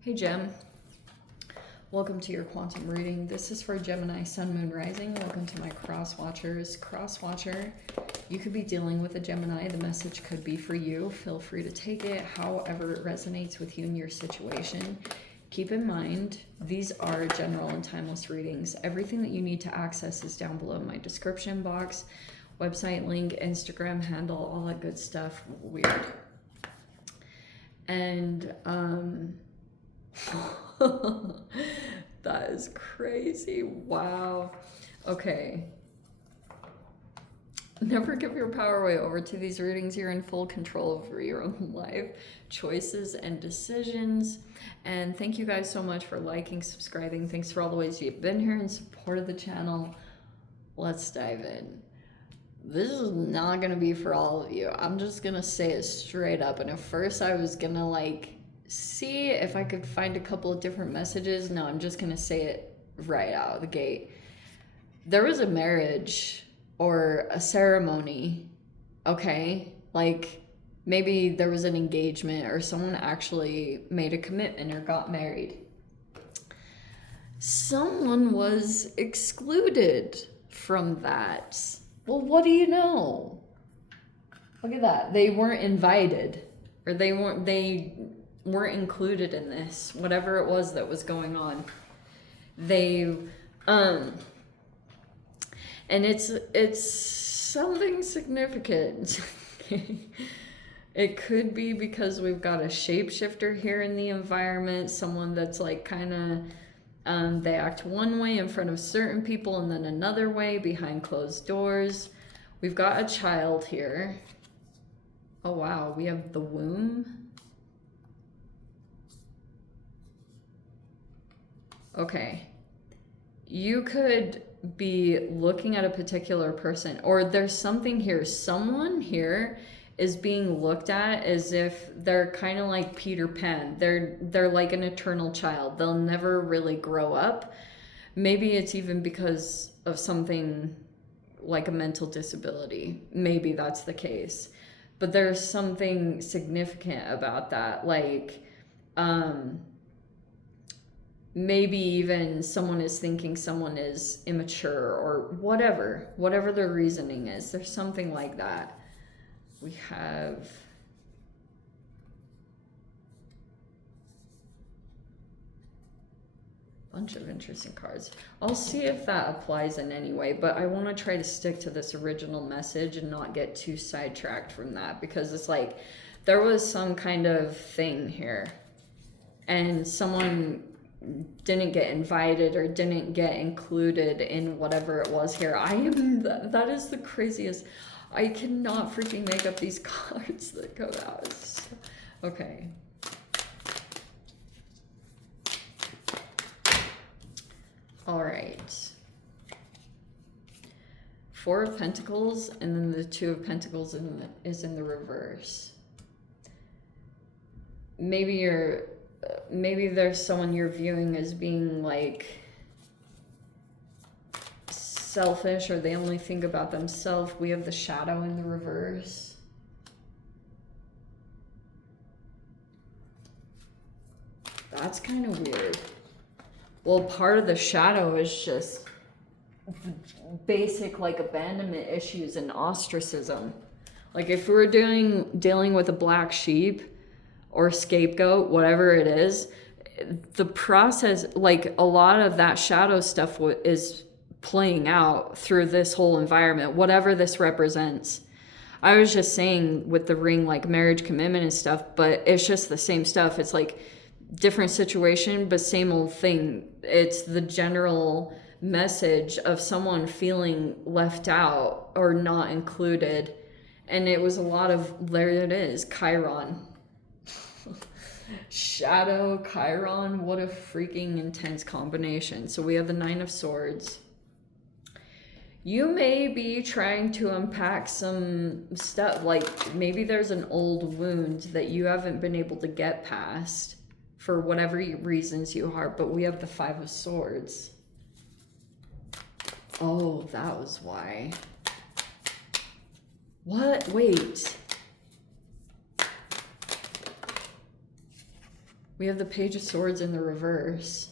Hey Gem, welcome to your quantum reading. This is for Gemini, Sun, Moon, Rising. Welcome to my cross watchers. Cross watcher, you could be dealing with a Gemini. The message could be for you. Feel free to take it however it resonates with you and your situation. Keep in mind, these are general and timeless readings. Everything that you need to access is down below in my description box. Website link, Instagram handle, all that good stuff. Weird. And, that is crazy. Wow. Okay. Never give your power away over to these readings. You're in full control over your own life, choices, and decisions. And thank you guys so much for liking, subscribing. Thanks for all the ways you've been here and supported the channel. Let's dive in. This is not going to be for all of you. I'm just going to say it straight up. And at first I was going to see if I could find a couple of different messages. No, I'm just going to say it right out of the gate. There was a marriage or a ceremony, okay? Maybe there was an engagement or someone actually made a commitment or got married. Someone was excluded from that. Well, what do you know? Look at that. They weren't invited, or they weren't included in this, whatever it was that was going on. And it's something significant. It could be because we've got a shapeshifter here in the environment, someone that's they act one way in front of certain people and then another way behind closed doors. We've got a child here. Oh wow, we have the womb. Okay. You could be looking at a particular person, or there's something here. Someone here is being looked at as if they're kind of like Peter Pan. They're like an eternal child. They'll never really grow up. Maybe it's even because of something like a mental disability. Maybe that's the case. But there's something significant about that. Maybe even someone is thinking someone is immature or whatever their reasoning is. There's something like that. We have a bunch of interesting cards. I'll see if that applies in any way, but I want to try to stick to this original message and not get too sidetracked from that, because it's there was some kind of thing here and someone didn't get invited or didn't get included in whatever it was here. That is the craziest. I cannot freaking make up these cards that go out. Okay. All right. Four of Pentacles, and then the Two of Pentacles is in the reverse. Maybe there's someone you're viewing as being selfish, or they only think about themselves. We have the Shadow in the reverse. That's kind of weird. Well, part of the Shadow is just basic abandonment issues and ostracism. If we were dealing with a black sheep or scapegoat, whatever it is, the process, a lot of that shadow stuff is playing out through this whole environment, whatever this represents. I was just saying with the ring, marriage commitment and stuff, but it's just the same stuff. It's different situation, but same old thing. It's the general message of someone feeling left out or not included. And it was a lot of, there it is, Chiron. Shadow, Chiron, what a freaking intense combination. So we have the Nine of Swords. You may be trying to unpack some stuff, maybe there's an old wound that you haven't been able to get past for whatever reasons you are, but we have the Five of Swords. Oh, that was why. What? Wait. We have the Page of Swords in the reverse.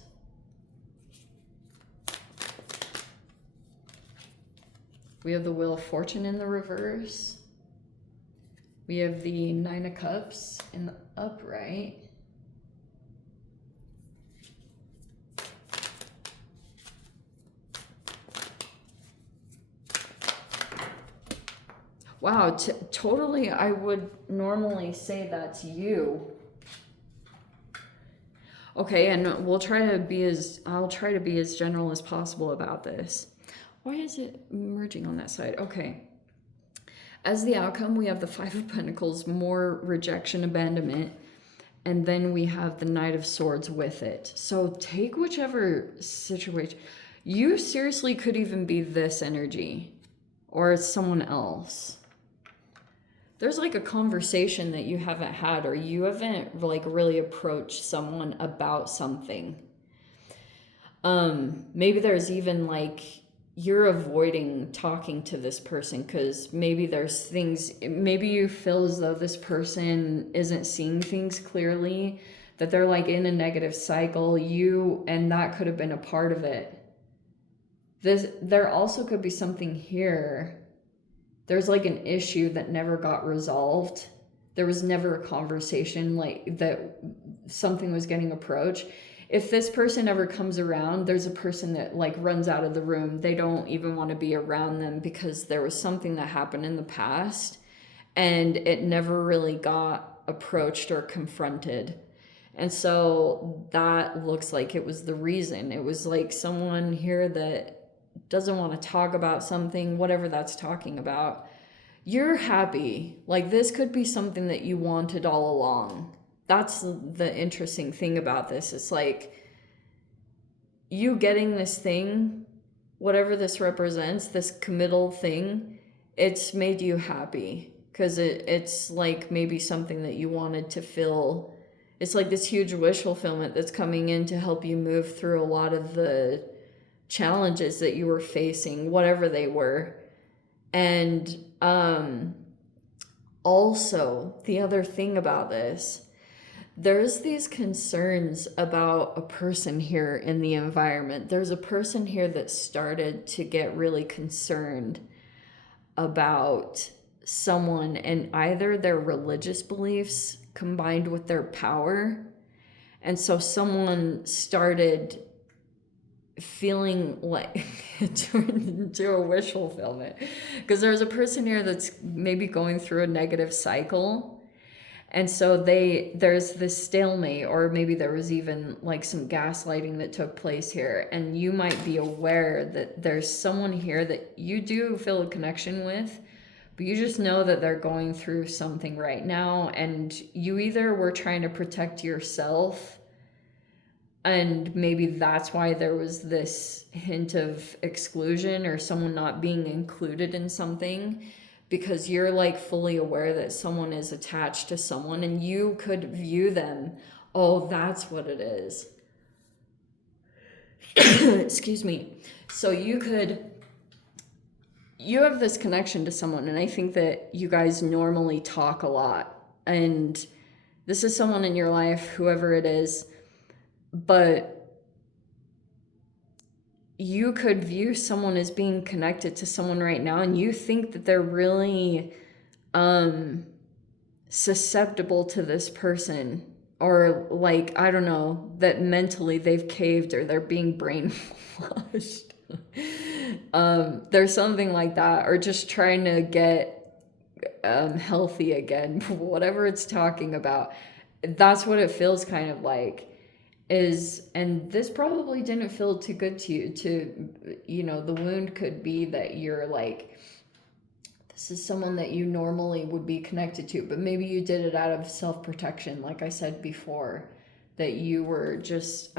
We have the Wheel of Fortune in the reverse. We have the Nine of Cups in the upright. Wow, totally, I would normally say that's you. Okay, and I'll try to be as general as possible about this. Why is it merging on that side? Okay. As the outcome, we have the Five of Pentacles, more rejection, abandonment, and then we have the Knight of Swords with it. So take whichever situation. You seriously could even be this energy, or it's someone else. There's like a conversation that you haven't had, or you haven't like really approached someone about something. Maybe there's even like you're avoiding talking to this person because maybe there's things, maybe you feel as though this person isn't seeing things clearly, that they're like in a negative cycle, and that could have been a part of it. There also could be something here. There's like an issue that never got resolved. There was never a conversation like that something was getting approached. If this person ever comes around, there's a person that like runs out of the room. They don't even want to be around them because there was something that happened in the past and it never really got approached or confronted. And so that looks like it was the reason. It was like someone here that doesn't want to talk about something, whatever that's talking about. You're happy. Like this could be something that you wanted all along. That's the interesting thing about this. It's like you getting this thing, whatever this represents, this committal thing, it's made you happy because it's like maybe something that you wanted to feel. It's like this huge wish fulfillment that's coming in to help you move through a lot of the challenges that you were facing, whatever they were. And also the other thing about this, there's these concerns about a person here in the environment. There's a person here that started to get really concerned about someone and either their religious beliefs combined with their power. And so someone started feeling like it turned into a wish fulfillment because there's a person here that's maybe going through a negative cycle, and so there's this stalemate, or maybe there was even like some gaslighting that took place here, and you might be aware that there's someone here that you do feel a connection with, but you just know that they're going through something right now, and you either were trying to protect yourself, and maybe that's why there was this hint of exclusion or someone not being included in something, because you're like fully aware that someone is attached to someone and you could view them, oh, that's what it is. Excuse me. So you have this connection to someone, and I think that you guys normally talk a lot, and this is someone in your life, whoever it is, but you could view someone as being connected to someone right now, and you think that they're really susceptible to this person, or like, I don't know, that mentally they've caved or they're being brainwashed. There's something like that, or just trying to get healthy again, whatever it's talking about. That's what it feels kind of like. And this probably didn't feel too good to you, the wound could be that you're like, this is someone that you normally would be connected to, but maybe you did it out of self-protection, like I said before, that you were just,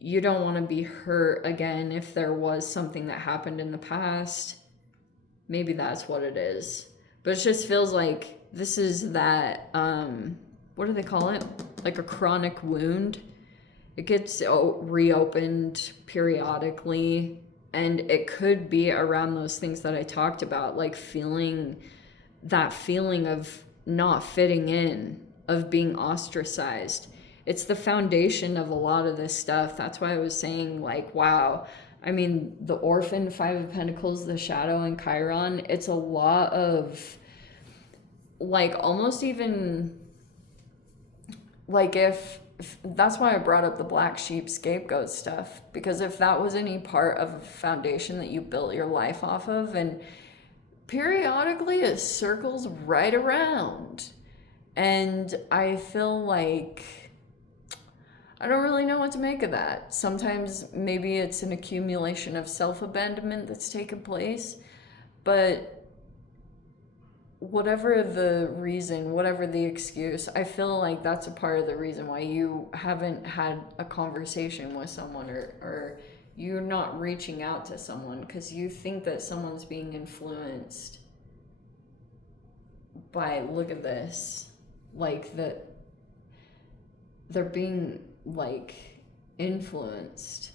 you don't want to be hurt again if there was something that happened in the past. Maybe that's what it is. But it just feels like this is that, what do they call it? Like a chronic wound. It gets reopened periodically, and it could be around those things that I talked about, like that feeling of not fitting in, of being ostracized. It's the foundation of a lot of this stuff. That's why I was saying, like, wow. I mean, the Orphan, Five of Pentacles, the Shadow, and Chiron, it's a lot of, like, almost even, like, if that's why I brought up the black sheep scapegoat stuff, because if that was any part of a foundation that you built your life off of, and periodically it circles right around. And I feel like I don't really know what to make of that. Sometimes maybe it's an accumulation of self-abandonment that's taken place, but whatever the reason, whatever the excuse, I feel like that's a part of the reason why you haven't had a conversation with someone, or you're not reaching out to someone, because you think that someone's being influenced by, look at this, like that they're being like influenced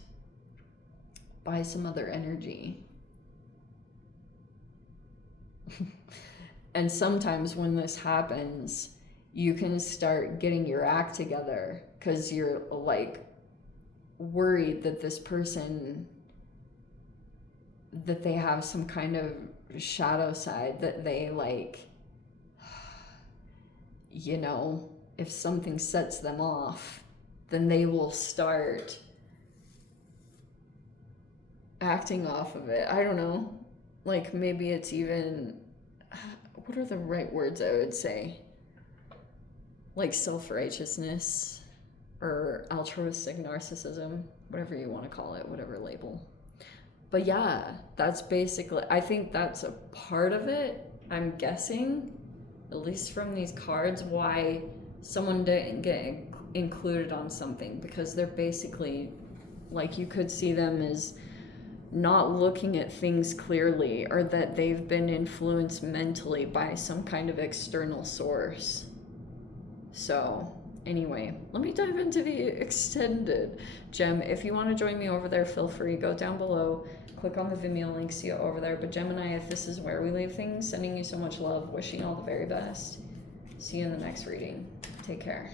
by some other energy. And sometimes when this happens, you can start getting your act together because you're like worried that this person, that they have some kind of shadow side that they like, you know, if something sets them off, then they will start acting off of it. I don't know. Like maybe it's even, what are the right words I would say? Like self-righteousness or altruistic narcissism, whatever you want to call it, whatever label. But yeah, that's basically, I think that's a part of it. I'm guessing, at least from these cards, why someone didn't get included on something, because they're basically, like, you could see them as not looking at things clearly, or that they've been influenced mentally by some kind of external source. So anyway, let me dive into the extended gem. If you want to join me over there, feel free, go down below, click on the Vimeo link, see it over there. But Gemini, if this is where we leave things, sending you so much love, wishing you all the very best. See you in the next reading. Take care.